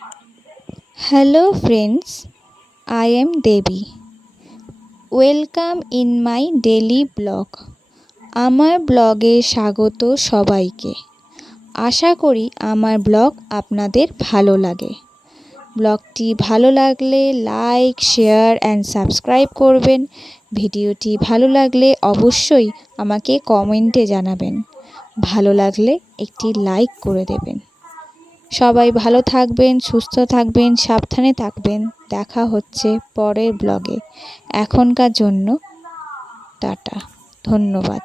Hello friends, I am Devi. Welcome in my daily blog. আমার ব্লগে স্বাগত সবাইকে। আশা করি আমার ব্লগ আপনাদের ভালো লাগে। ব্লগটি ভালো লাগলে লাইক, শেয়ার অ্যান্ড সাবস্ক্রাইব করবেন। ভিডিওটি ভালো লাগলে অবশ্যই আমাকে কমেন্টে জানাবেন। ভালো লাগলে একটি লাইক করে দেবেন। সবাই ভালো থাকবেন, সুস্থ থাকবেন, সাবধানে থাকবেন। দেখা হচ্ছে পরের ব্লগে। এখনকার জন্য টাটা, ধন্যবাদ।